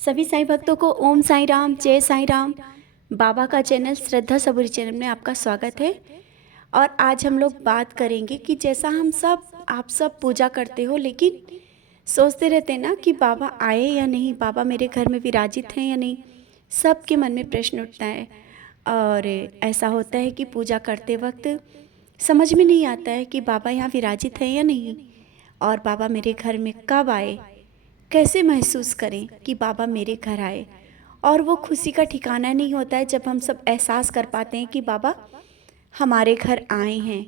सभी साईं भक्तों को ओम साईं राम, जय साईं राम। बाबा का चैनल श्रद्धा सबूरी चैनल में आपका स्वागत है। और आज हम लोग बात करेंगे कि जैसा हम सब आप सब पूजा करते हो, लेकिन सोचते रहते हैं ना कि बाबा आए या नहीं, बाबा मेरे घर में विराजित हैं या नहीं। सबके मन में प्रश्न उठता है। और ऐसा होता है कि पूजा करते वक्त समझ में नहीं आता है कि बाबा यहाँ विराजित हैं या नहीं, और बाबा मेरे घर में कब आए, कैसे महसूस करें कि बाबा मेरे घर आए। और वो खुशी का ठिकाना नहीं होता है जब हम सब एहसास कर पाते हैं कि बाबा हमारे घर आए हैं।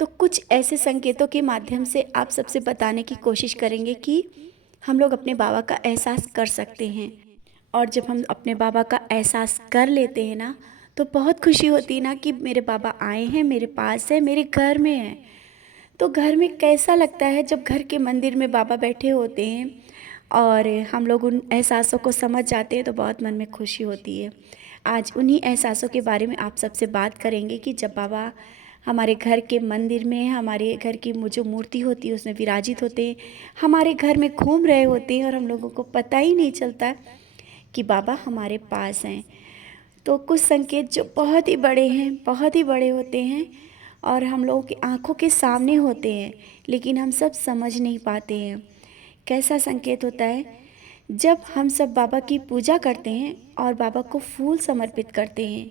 तो कुछ ऐसे संकेतों के माध्यम से आप सबसे बताने की कोशिश करेंगे कि हम लोग अपने बाबा का एहसास कर सकते हैं। और जब हम अपने बाबा का एहसास कर लेते हैं ना, तो बहुत खुशी होती है ना कि मेरे बाबा आए हैं, मेरे पास है, मेरे घर में है। तो घर में कैसा लगता है जब घर के मंदिर में बाबा बैठे होते हैं और हम लोग उन एहसासों को समझ जाते हैं, तो बहुत मन में खुशी होती है। आज उन्हीं एहसासों के बारे में आप सबसे बात करेंगे कि जब बाबा हमारे घर के मंदिर में, हमारे घर की जो मूर्ति होती है उसमें विराजित होते हैं, हमारे घर में घूम रहे होते हैं और हम लोगों को पता ही नहीं चलता कि बाबा हमारे पास हैं। तो कुछ संकेत जो बहुत ही बड़े हैं, बहुत ही बड़े होते हैं और हम लोगों की आंखों के सामने होते हैं, लेकिन हम सब समझ नहीं पाते हैं। कैसा संकेत होता है जब हम सब बाबा की पूजा करते हैं और बाबा को फूल समर्पित करते हैं।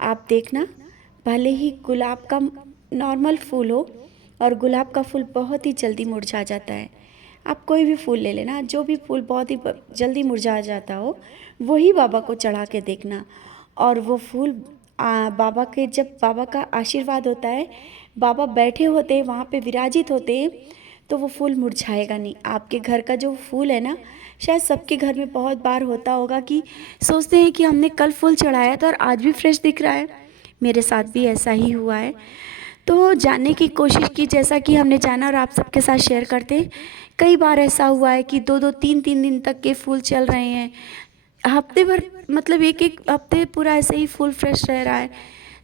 आप देखना, भले ही गुलाब का नॉर्मल फूल हो, और गुलाब का फूल बहुत ही जल्दी मुरझा जाता है। आप कोई भी फूल ले लेना, जो भी फूल बहुत ही जल्दी मुरझा जाता हो, वही बाबा को चढ़ा के देखना। और वो फूल बाबा के, जब बाबा का आशीर्वाद होता है, बाबा बैठे होते हैं वहाँ पे विराजित होते हैं, तो वो फूल मुरझाएगा नहीं। आपके घर का जो फूल है ना, शायद सबके घर में बहुत बार होता होगा कि सोचते हैं कि हमने कल फूल चढ़ाया था और आज भी फ्रेश दिख रहा है। मेरे साथ भी ऐसा ही हुआ है। तो जानने की कोशिश की, जैसा कि हमने जाना और आप सबके साथ शेयर करते हैं। कई बार ऐसा हुआ है कि 2-2 3-3 दिन तक के फूल चल रहे हैं, हफ्ते भर, मतलब एक एक हफ्ते पूरा ऐसे ही फूल फ्रेश रह रहा है।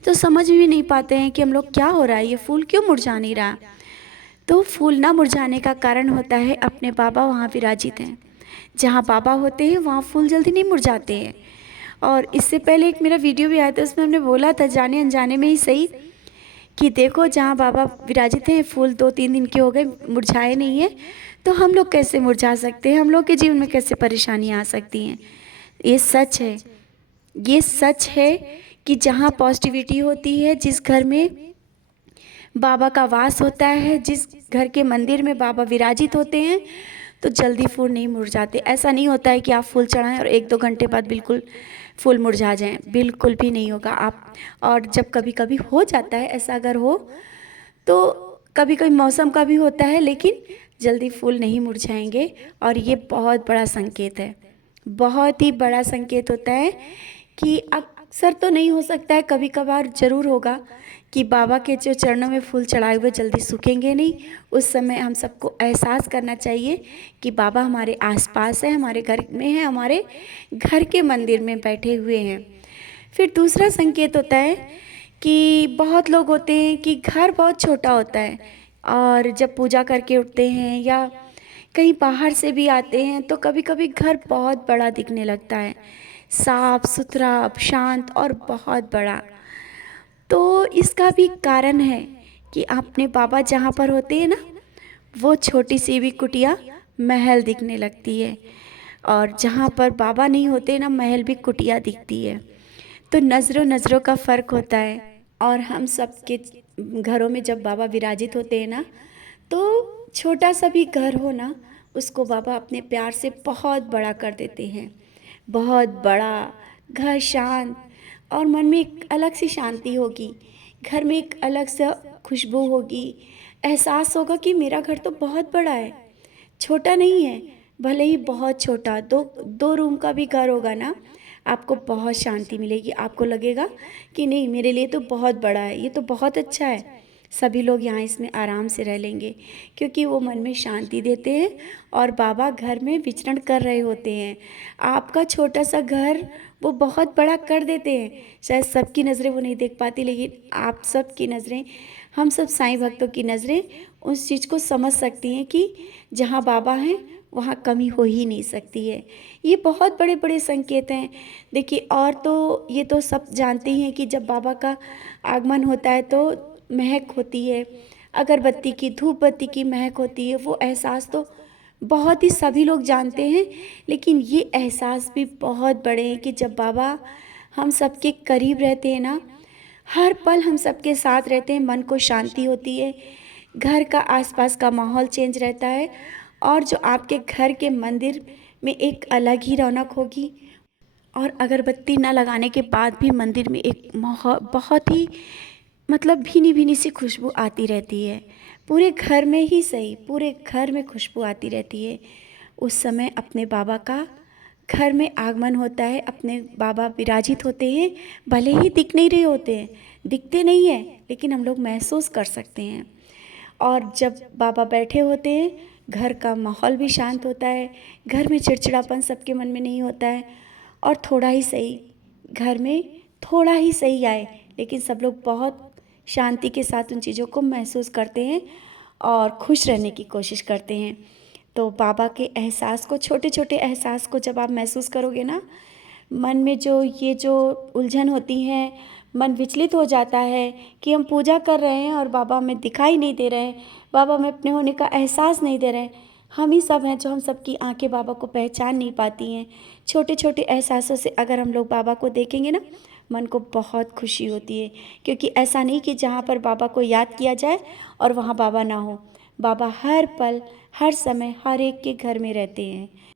तो समझ भी नहीं पाते हैं कि हम लोग क्या हो रहा है, ये फूल क्यों मुरझा नहीं रहा। तो फूल ना मुरझाने का कारण होता है अपने बाबा वहाँ विराजित हैं। जहाँ बाबा होते हैं वहाँ फूल जल्दी नहीं मुरझाते हैं। और इससे पहले एक मेरा वीडियो भी आया था, उसमें हमने बोला था जाने अनजाने में ही सही कि देखो जहाँ बाबा विराजित हैं फूल 2-3 दिन के हो गए, मुरझाए नहीं है। तो हम लोग कैसे मुरझा सकते हैं, हम लोग के जीवन में कैसे परेशानियाँ आ सकती हैं। ये सच है, ये सच है कि जहाँ पॉजिटिविटी होती है, जिस घर में बाबा का वास होता है, जिस घर के मंदिर में बाबा विराजित होते हैं, तो जल्दी फूल नहीं मुरझाते। ऐसा नहीं होता है कि आप फूल चढ़ाएं और 1-2 घंटे बाद बिल्कुल फूल मुरझा जाएं, बिल्कुल भी नहीं होगा आप। और जब कभी कभी हो जाता है ऐसा, अगर हो तो कभी कभी मौसम का भी होता है, लेकिन जल्दी फूल नहीं मुरझाएंगे। और ये बहुत बड़ा संकेत है, बहुत ही बड़ा संकेत होता है कि अक्सर तो नहीं हो सकता है, कभी कभार ज़रूर होगा कि बाबा के जो चरणों में फूल चढ़ाए हुए जल्दी सूखेंगे नहीं। उस समय हम सबको एहसास करना चाहिए कि बाबा हमारे आसपास है, हमारे घर में है, हमारे घर के मंदिर में बैठे हुए हैं। फिर दूसरा संकेत होता है कि बहुत लोग होते हैं कि घर बहुत छोटा होता है, और जब पूजा करके उठते हैं या कहीं बाहर से भी आते हैं, तो कभी कभी घर बहुत बड़ा दिखने लगता है, साफ सुथरा, शांत और बहुत बड़ा। तो इसका भी कारण है कि अपने बाबा जहाँ पर होते हैं ना, वो छोटी सी भी कुटिया महल दिखने लगती है, और जहाँ पर बाबा नहीं होते ना, महल भी कुटिया दिखती है। तो नज़रों नज़रों का फ़र्क होता है। और हम सब के घरों में जब बाबा विराजित होते हैं ना, तो छोटा सा भी घर हो ना, उसको बाबा अपने प्यार से बहुत बड़ा कर देते हैं। बहुत बड़ा घर, शांत, और मन में एक अलग सी शांति होगी, घर में एक अलग सा खुशबू होगी, एहसास होगा कि मेरा घर तो बहुत बड़ा है, छोटा नहीं है। भले ही बहुत छोटा, 2 रूम का भी घर होगा ना, आपको बहुत शांति मिलेगी। आपको लगेगा कि नहीं, मेरे लिए तो बहुत बड़ा है, ये तो बहुत अच्छा है, सभी लोग यहाँ इसमें आराम से रह लेंगे, क्योंकि वो मन में शांति देते हैं और बाबा घर में विचरण कर रहे होते हैं। आपका छोटा सा घर वो बहुत बड़ा कर देते हैं। शायद सबकी नज़रें वो नहीं देख पाती, लेकिन आप सब की नज़रें, हम सब साईं भक्तों की नज़रें उस चीज़ को समझ सकती हैं कि जहाँ बाबा हैं वहाँ कमी हो ही नहीं सकती है। ये बहुत बड़े बड़े संकेत हैं। देखिए, और तो ये तो सब जानते ही हैं कि जब बाबा का आगमन होता है तो महक होती है, अगरबत्ती की, धूप बत्ती की महक होती है। वो एहसास तो बहुत ही सभी लोग जानते हैं, लेकिन ये एहसास भी बहुत बड़े हैं कि जब बाबा हम सबके करीब रहते हैं ना, हर पल हम सबके साथ रहते हैं, मन को शांति होती है, घर का आसपास का माहौल चेंज रहता है, और जो आपके घर के मंदिर में एक अलग ही रौनक होगी। और अगरबत्ती ना लगाने के बाद भी मंदिर में एक बहुत ही मतलब भीनी भीनी सी खुशबू आती रहती है। पूरे घर में ही सही, पूरे घर में खुशबू आती रहती है। उस समय अपने बाबा का घर में आगमन होता है, अपने बाबा विराजित होते हैं। भले ही दिख नहीं रहे होते हैं, दिखते नहीं हैं, लेकिन हम लोग महसूस कर सकते हैं। और जब बाबा बैठे होते हैं, घर का माहौल भी शांत होता है, घर में चिड़चिड़ापन सबके मन में नहीं होता है। और थोड़ा ही सही, घर में थोड़ा ही सही आए, लेकिन सब लोग बहुत शांति के साथ उन चीज़ों को महसूस करते हैं और खुश रहने की कोशिश करते हैं। तो बाबा के एहसास को, छोटे छोटे एहसास को जब आप महसूस करोगे ना, मन में जो उलझन होती है, मन विचलित हो जाता है कि हम पूजा कर रहे हैं और बाबा हमें दिखाई नहीं दे रहे हैं, बाबा हमें अपने होने का एहसास नहीं दे रहे हैं। हम ही सब हैं जो हम सबकी आंखें बाबा को पहचान नहीं पाती हैं। छोटे छोटे एहसासों से अगर हम लोग बाबा को देखेंगे ना, मन को बहुत खुशी होती है। क्योंकि ऐसा नहीं कि जहाँ पर बाबा को याद किया जाए और वहाँ बाबा ना हो। बाबा हर पल, हर समय, हर एक के घर में रहते हैं।